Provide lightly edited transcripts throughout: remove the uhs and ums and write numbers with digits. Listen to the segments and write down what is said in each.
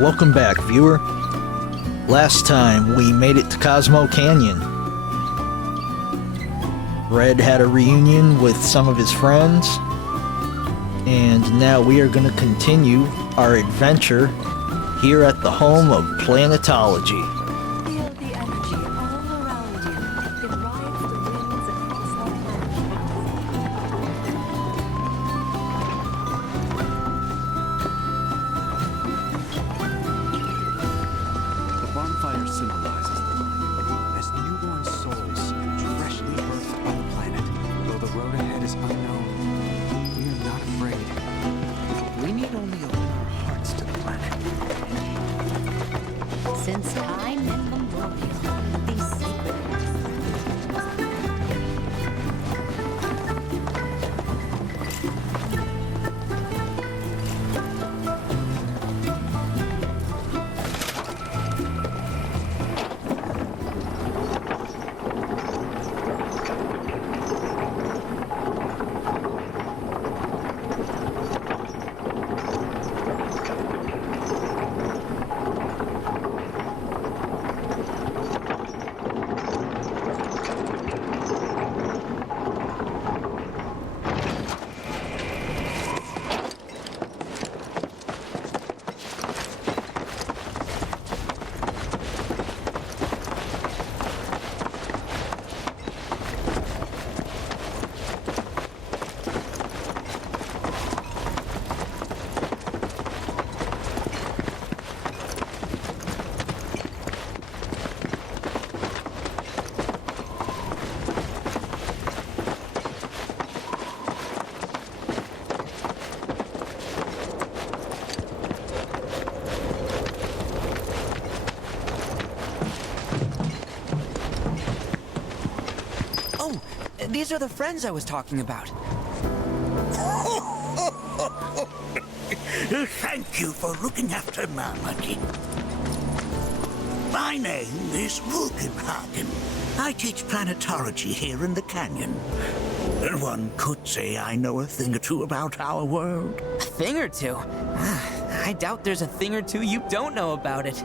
Welcome back, viewer. Last time, we made it to Cosmo Canyon. Red had a reunion with some of his friends, and now we are going to continue our adventure here at the home of planetology. Feel the energy all around you. It rides the winds across our The bonfire symbolizes the light, as newborn souls freshly birthed by the planet. Though the road ahead is unknown, we are not afraid. We need only open our hearts to the planet. Since time immemorial, these sacred These are the friends I was talking about. Thank you for looking after Mama King. My name is Rugenhagen. I teach planetology here in the canyon. One could say I know a thing or two about our world. A thing or two? I doubt there's a thing or two you don't know about it.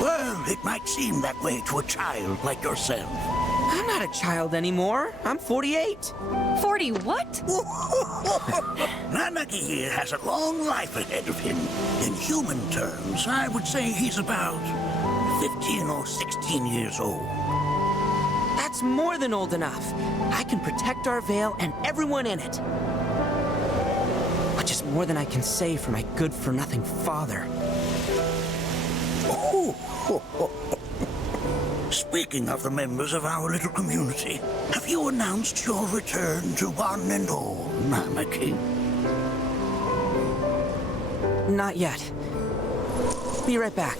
Well, it might seem that way to a child like yourself. I'm not a child anymore. I'm 48. 40 what? Nanaki here has a long life ahead of him. In human terms, I would say he's about 15 or 16 years old. That's more than old enough. I can protect our Vale and everyone in it. Which is more than I can say for my good-for-nothing father. Speaking of the members of our little community, have you announced your return to one and all, Nanaki? Not yet. Be right back.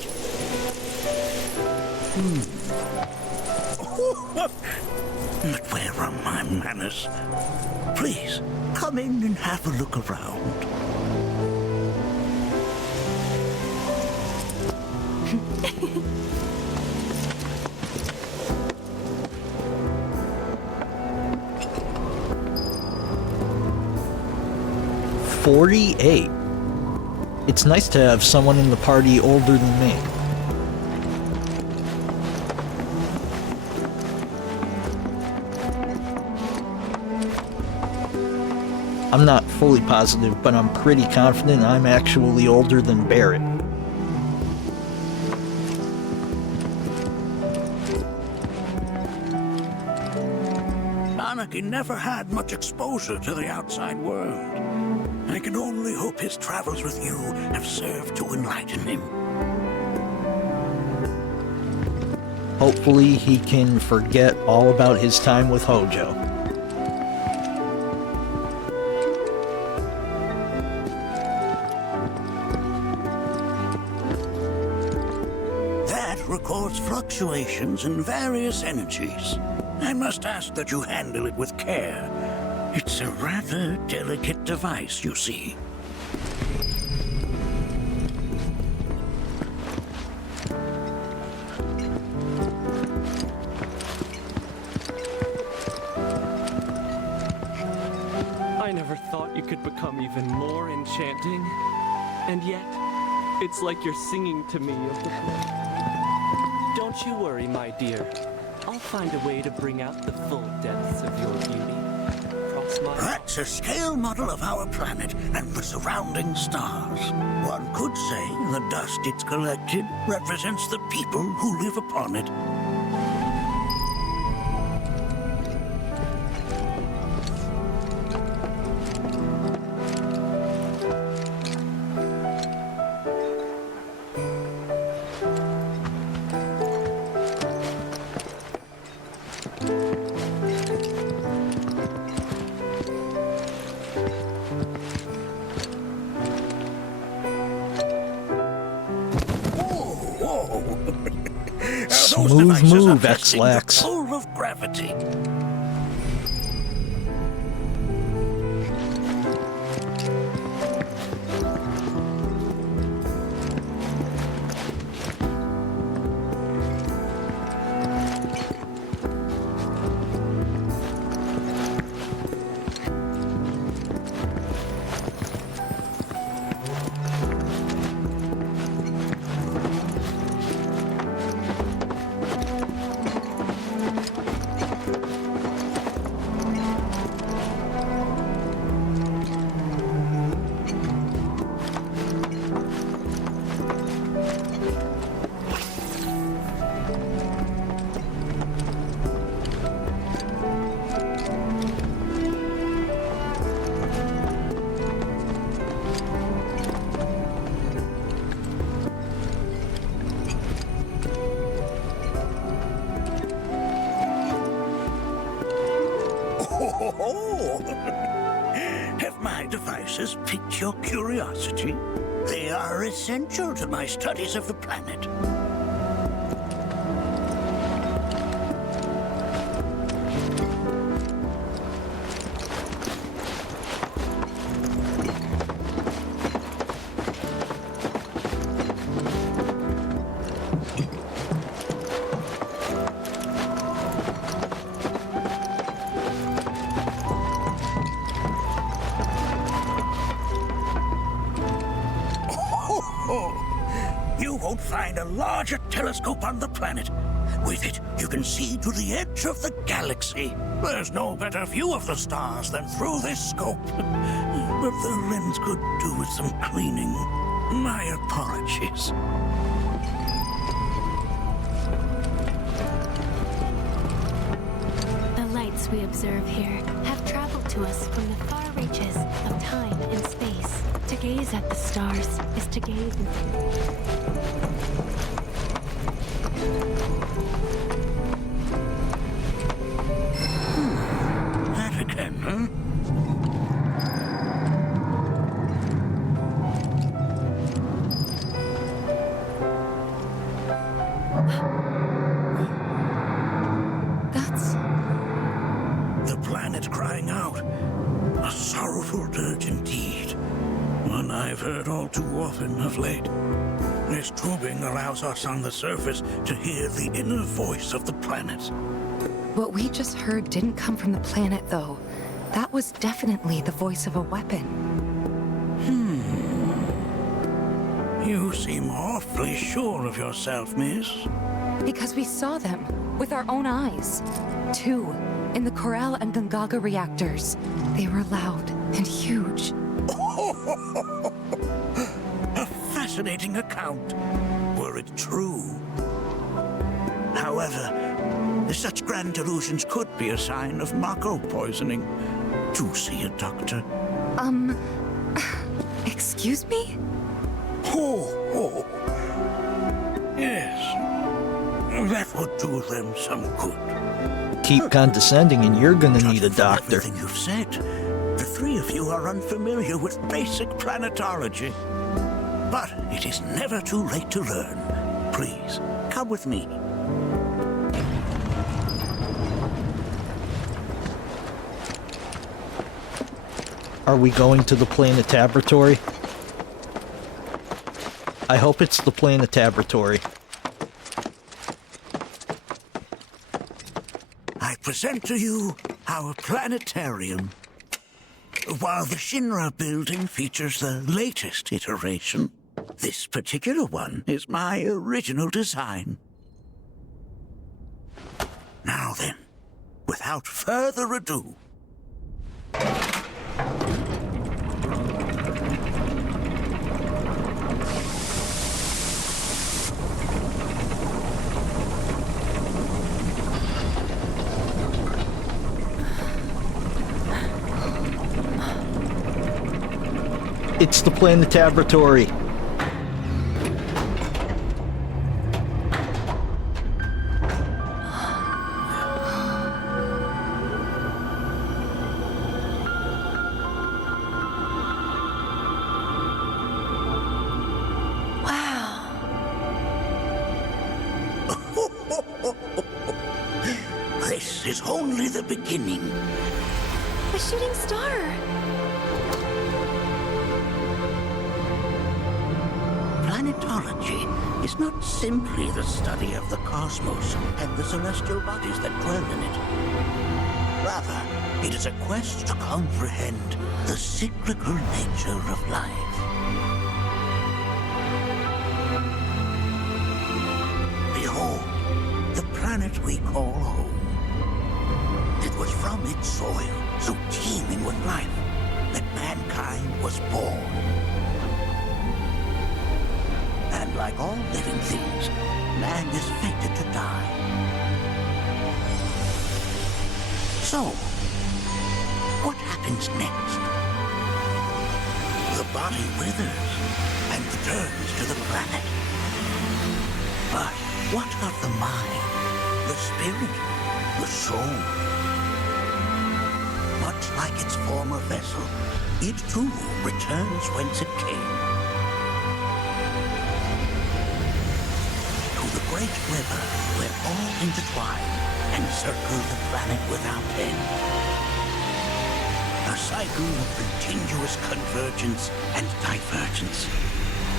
But where are my manners? Please, come in and have a look around. "48. It's nice to have someone in the party older than me. I'm not fully positive, but I'm pretty confident I'm actually older than Barrett. Nanaki never had much exposure to the outside world. I can only hope his travels with you have served to enlighten him. Hopefully he can forget all about his time with Hojo. That records fluctuations in various energies. I must ask that you handle it with care. It's a rather delicate device, you see. I never thought you could become even more enchanting. And yet, it's like you're singing to me of the planet. Don't you worry, my dear. I'll find a way to bring out the full depths of your beauty. Cross my That's a scale model of our planet and the surrounding stars. One could say the dust it's collected represents the people who live upon it. Smooth move, X-Lax. Full of gravity. Have my devices piqued your curiosity? They are essential to my studies of the planet. You won't find a larger telescope on the planet. With it, you can see to the edge of the galaxy. There's no better view of the stars than through this scope. But the lens could do with some cleaning. My apologies. The lights we observe here have traveled to us from the far reaches of time and space. To gaze at the stars is to gaze That again, huh? That's The planet crying out. A sorrowful dirge indeed. One I've heard all too often of late. This tubing allows us on the surface to hear the inner voice of the planet. What we just heard didn't come from the planet, though. That was definitely the voice of a weapon. You seem awfully sure of yourself, miss. Because we saw them with our own eyes. Two, in the Corel and Gungaga reactors. They were loud and huge. A fascinating account, were it true. However, such grand delusions could be a sign of Mako poisoning. Do see a doctor. Excuse me? Oh. Yes. That would do them some good. Keep condescending and you're gonna need a Judging from doctor. everything you've said, the three of you are unfamiliar with basic planetology. But it is never too late to learn. Please, come with me. Are we going to the planetabratory? I hope it's the planetabratory. I present to you our planetarium. While the Shinra building features the latest iteration, this particular one is my original design. Now then, without further ado, It's the Planetabratory. this is only the beginning. A shooting star! Planetology is not simply the study of the cosmos and the celestial bodies that dwell in it. Rather, it is a quest to comprehend the cyclical nature of life. Behold, the planet we call home. It was from its soil, so teeming with life, that mankind was born. And like all living things, man is fated to die. So, what happens next? The body withers and returns to the planet. But what of the mind, the spirit, the soul? Much like its former vessel, it too returns whence it came. Great river where all intertwine and circle the planet without end. A cycle of continuous convergence and divergence.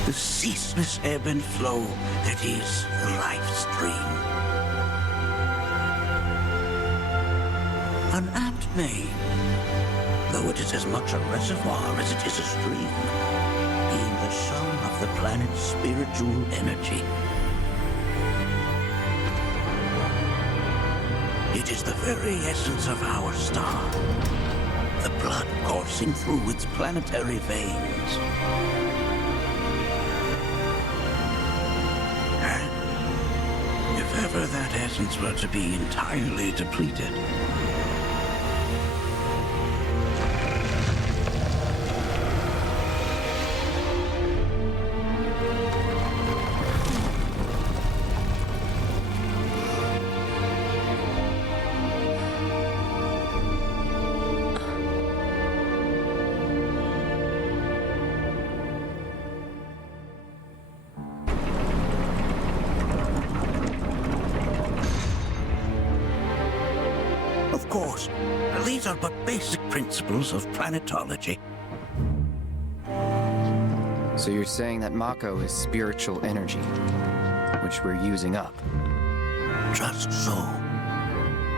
The ceaseless ebb and flow that is the life stream. An apt name, though it is as much a reservoir as it is a stream, being the sum of the planet's spiritual energy. It is the very essence of our star, the blood coursing through its planetary veins. And if ever that essence were to be entirely depleted, of course, these are but basic principles of planetology. So you're saying that Mako is spiritual energy, which we're using up? Just so.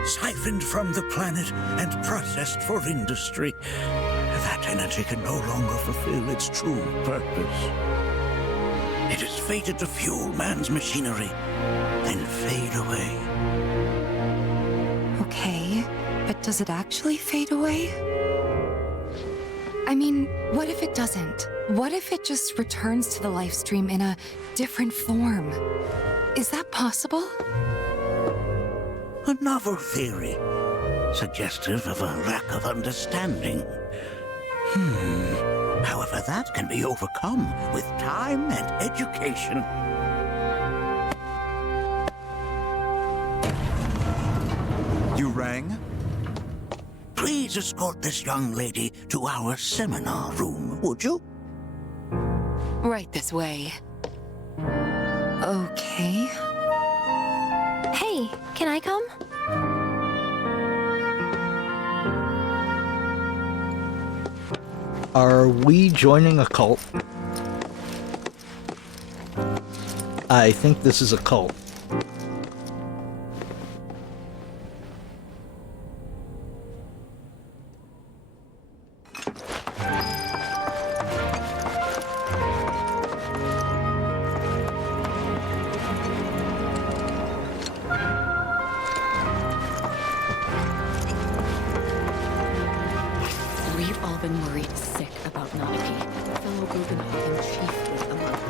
Siphoned from the planet and processed for industry, that energy can no longer fulfill its true purpose. It is fated to fuel man's machinery, then fade away. Okay, but does it actually fade away? I mean, what if it doesn't? What if it just returns to the life stream in a different form? Is that possible? A novel theory, suggestive of a lack of understanding. However, that can be overcome with time and education. You rang? Please escort this young lady to our seminar room, would you? Right this way. Okay. Hey, can I come? Are we joining a cult? I think this is a cult. been worried sick about Nanaki, fellow Bugenhagen chiefly among us.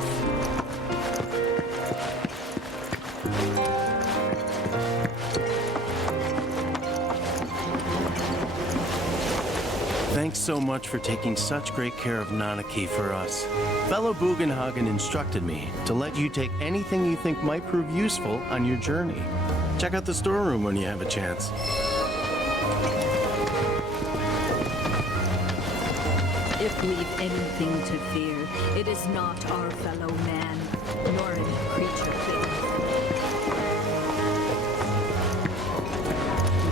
Thanks so much for taking such great care of Nanaki for us. Fellow Bugenhagen instructed me to let you take anything you think might prove useful on your journey. Check out the storeroom when you have a chance. If we've anything to fear, it is not our fellow man, nor any creature thing.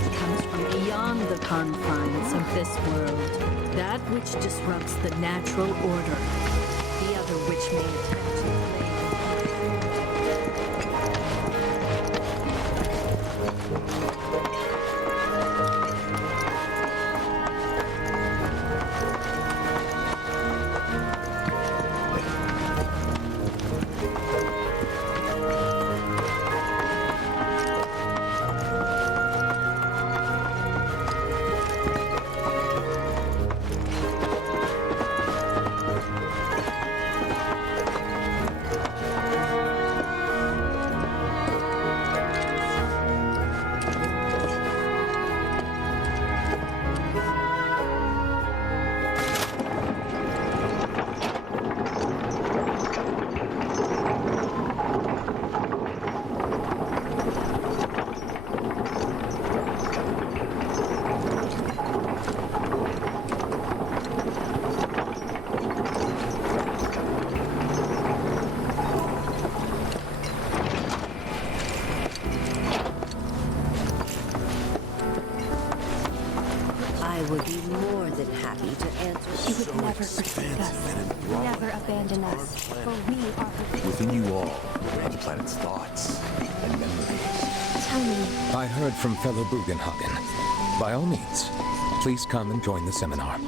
It comes from beyond the confines of this world. That which disrupts the natural order, the other which may attempt to play. I would be more than happy to answer. You would never forsake us, never abandon us, for we are within you all are the planet's thoughts and memories. Tell me. I heard from fellow Bugenhagen. By all means, please come and join the seminar.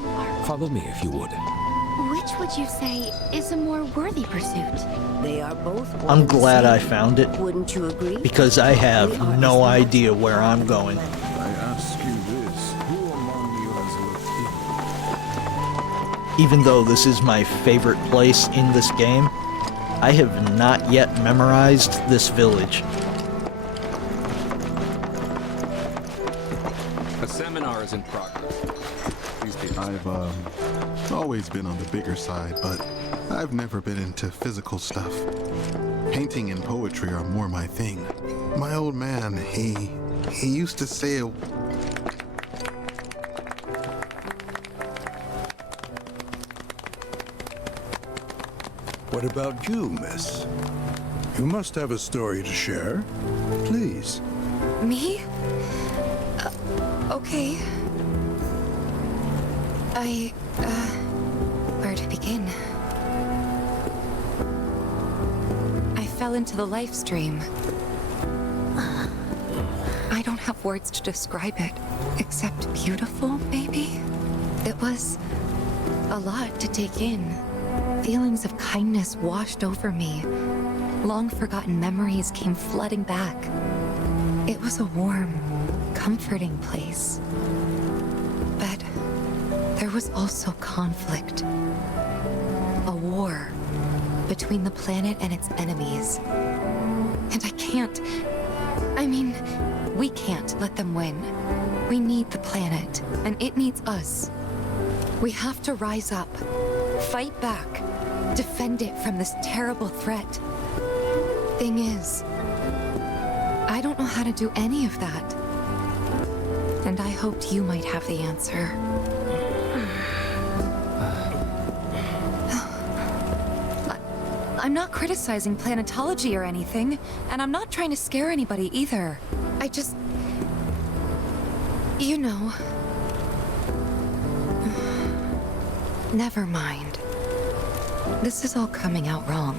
Follow me if you would. Which would you say is a more worthy pursuit? They are both. I'm glad I found it. Wouldn't you agree? Because I have no idea where I'm going. I ask you this, who among you has lived here? Even though this is my favorite place in this game, I have not yet memorized this village. A seminar is in progress. Please be I've always been on the bigger side, but I've never been into physical stuff. Painting and poetry are more my thing. My old man, he used to say What about you, miss? You must have a story to share. Please. Me? Okay. Where to begin? I fell into the life stream. I don't have words to describe it, except beautiful, maybe? It was a lot to take in. Feelings of kindness washed over me. Long-forgotten memories came flooding back. It was a warm, comforting place. But there was also conflict. A war between the planet and its enemies. And we can't let them win. We need the planet, and it needs us. We have to rise up, fight back, defend it from this terrible threat. Thing is, I don't know how to do any of that. And I hoped you might have the answer. I'm not criticizing planetology or anything, and I'm not trying to scare anybody either. I just... You know... Never mind. This is all coming out wrong.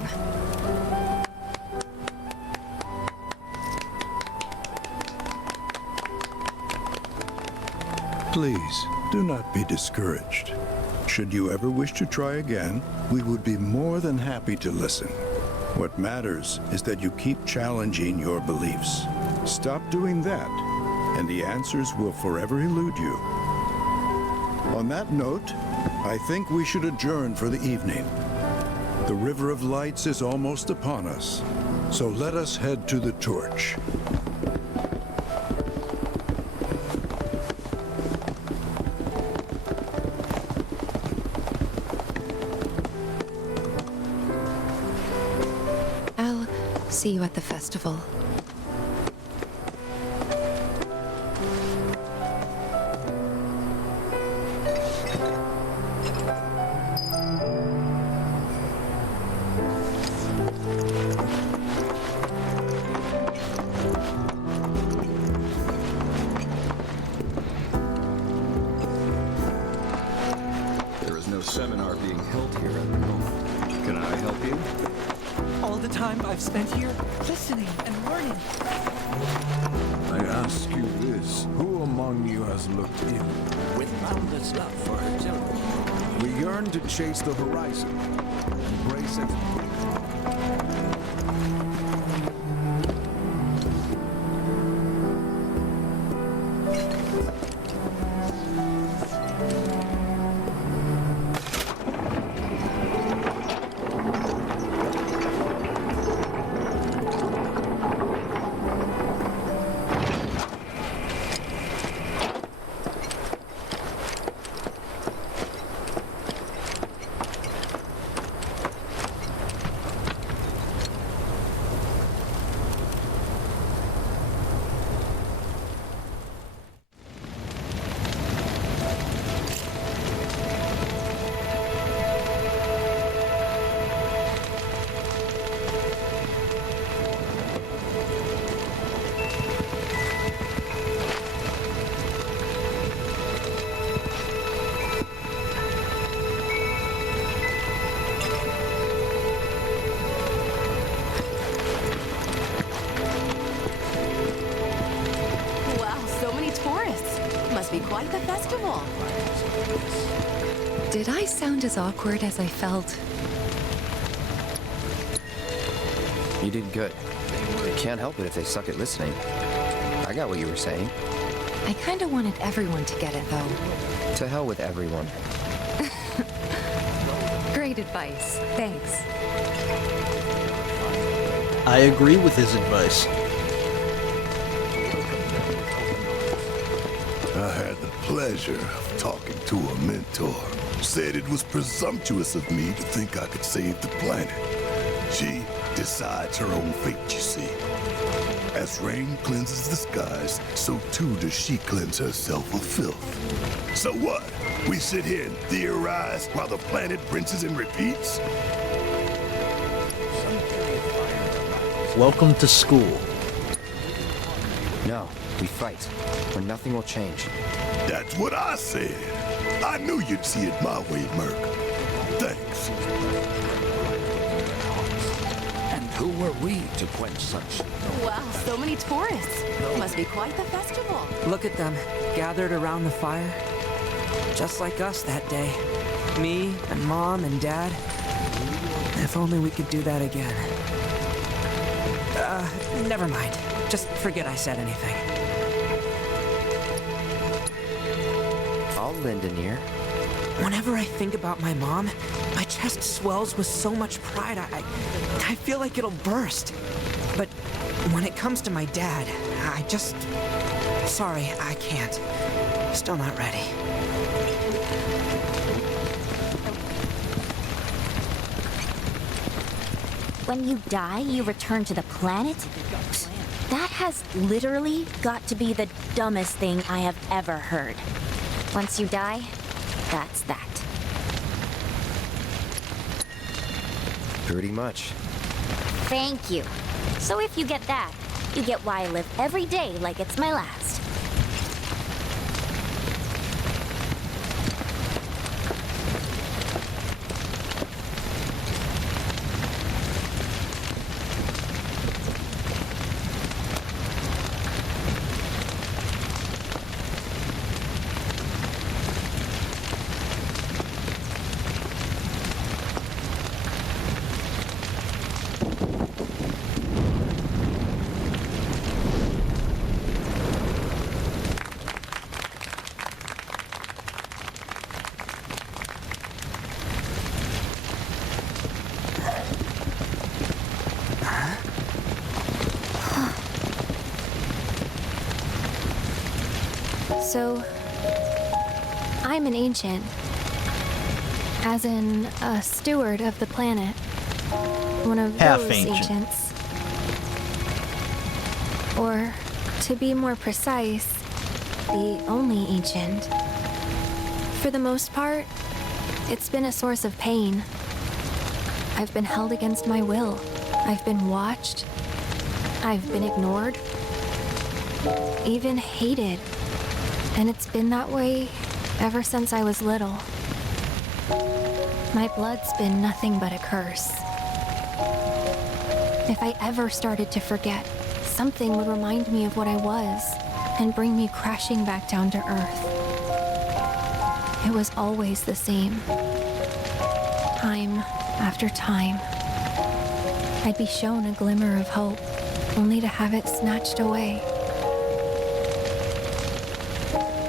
Please, do not be discouraged. Should you ever wish to try again, we would be more than happy to listen. What matters is that you keep challenging your beliefs. Stop doing that, and the answers will forever elude you. On that note, I think we should adjourn for the evening. The River of Lights is almost upon us, so let us head to the torch. I'll see you at the festival. There is no seminar being held here at the moment. Can I help you? All the time I've spent here, listening and learning. I ask you this, who among you has looked in? With boundless love for her children. We yearn to chase the horizon, embrace it. Must be quite the festival. Did I sound as awkward as I felt? You did good. Can't help it if they suck at listening. I got what you were saying. I kinda wanted everyone to get it, though. To hell with everyone. Great advice. Thanks. I agree with his advice. I had the pleasure of talking to a mentor. Said it was presumptuous of me to think I could save the planet. She decides her own fate, you see. As rain cleanses the skies, so too does she cleanse herself of filth. So what? We sit here and theorize while the planet rinses and repeats? Welcome to school. No, we fight, or nothing will change. That's what I said. I knew you'd see it my way, Merc. Thanks. And who were we to quench such? Wow, so many tourists. Must be quite the festival. Look at them, gathered around the fire. Just like us that day. Me and Mom and Dad. If only we could do that again. Never mind. Just forget I said anything. I'll lend an ear. Whenever I think about my mom, my chest swells with so much pride, I feel like it'll burst. But when it comes to my dad, I just... Sorry, I can't. Still not ready. When you die, you return to the planet? That has literally got to be the dumbest thing I have ever heard. Once you die, that's that. Pretty much. Thank you. So if you get that, you get why I live every day like it's my last. So, I'm an ancient. As in, a steward of the planet. One of Half those ancient. ancients. Or, to be more precise, the only ancient. For the most part, it's been a source of pain. I've been held against my will. I've been watched. I've been ignored. Even hated. And it's been that way ever since I was little. My blood's been nothing but a curse. If I ever started to forget, something would remind me of what I was and bring me crashing back down to Earth. It was always the same. Time after time. I'd be shown a glimmer of hope, only to have it snatched away.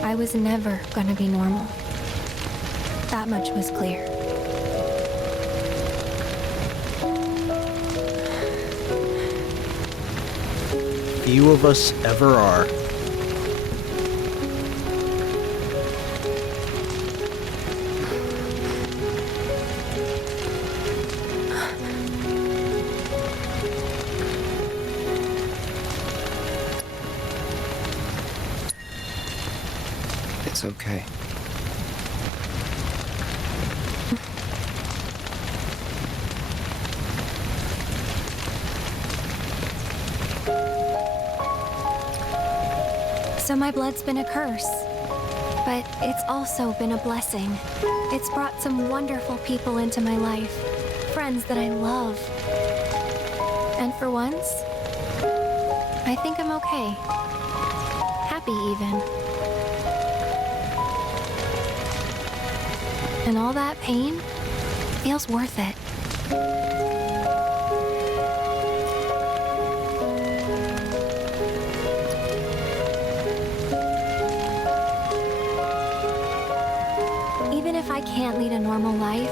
I was never gonna be normal. That much was clear. Few of us ever are. It's okay. So my blood's been a curse, but it's also been a blessing. It's brought some wonderful people into my life, friends that I love. And for once, I think I'm okay. Happy even. And all that pain feels worth it. Even if I can't lead a normal life,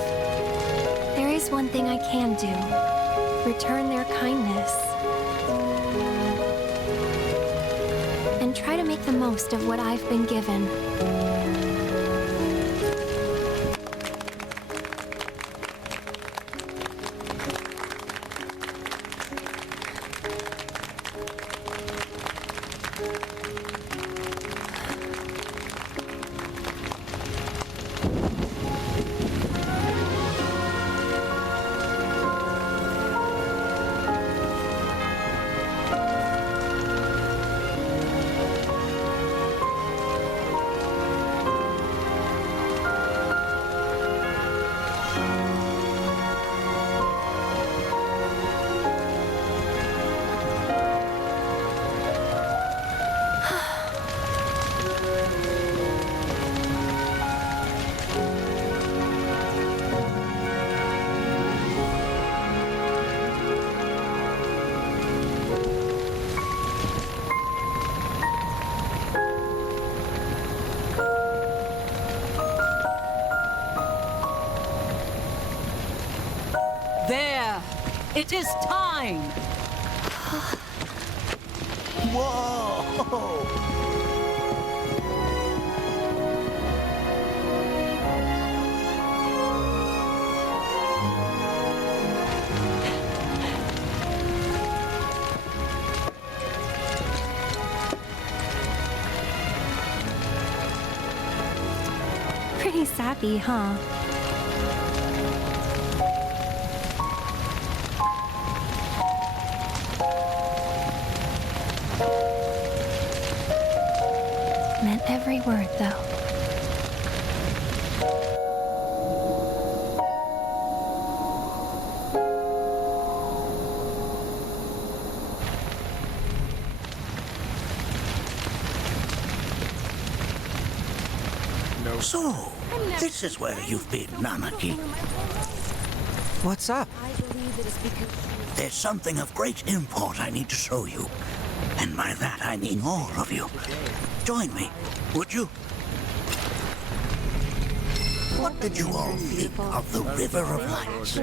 there is one thing I can do. Return their kindness. And try to make the most of what I've been given. There! It is time! Whoa! Pretty sappy, huh? Meant every word, though. So, this is where you've been, Nanaki. What's up? There's something of great import I need to show you. And by that I mean all of you. Join me, would you? What did you all think of the River of Lights?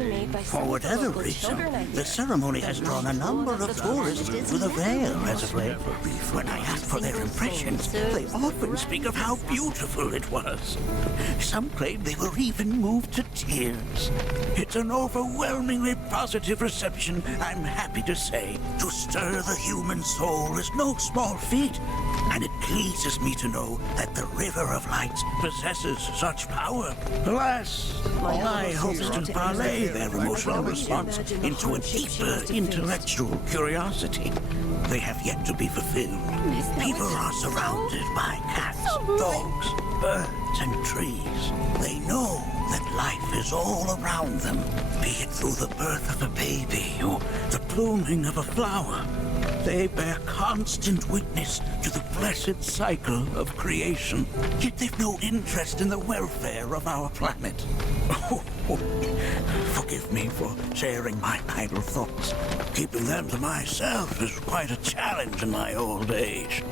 For whatever reason, the ceremony has drawn a number of tourists to the Vale as of late. When I ask for their impressions, they often speak of how beautiful it was. Some claim they were even moved to tears. It's an overwhelmingly positive reception, I'm happy to say. To stir the human soul is no small feat, and it pleases me to know that the River of Lights possesses such power. Alas, my hopes to parlay their emotional response into a deeper intellectual curiosity. They have yet to be fulfilled. People are surrounded by cats, dogs, birds, and trees. They know that life is all around them, be it through the birth of a baby or the blooming of a flower. They bear constant witness to the blessed cycle of creation, yet they've no interest in the welfare of our planet. Forgive me for sharing my idle thoughts. Keeping them to myself is quite a challenge in my old age.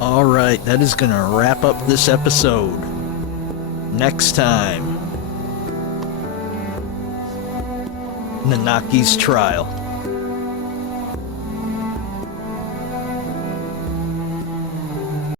Alright, that is gonna wrap up this episode. Next time, Nanaki's trial.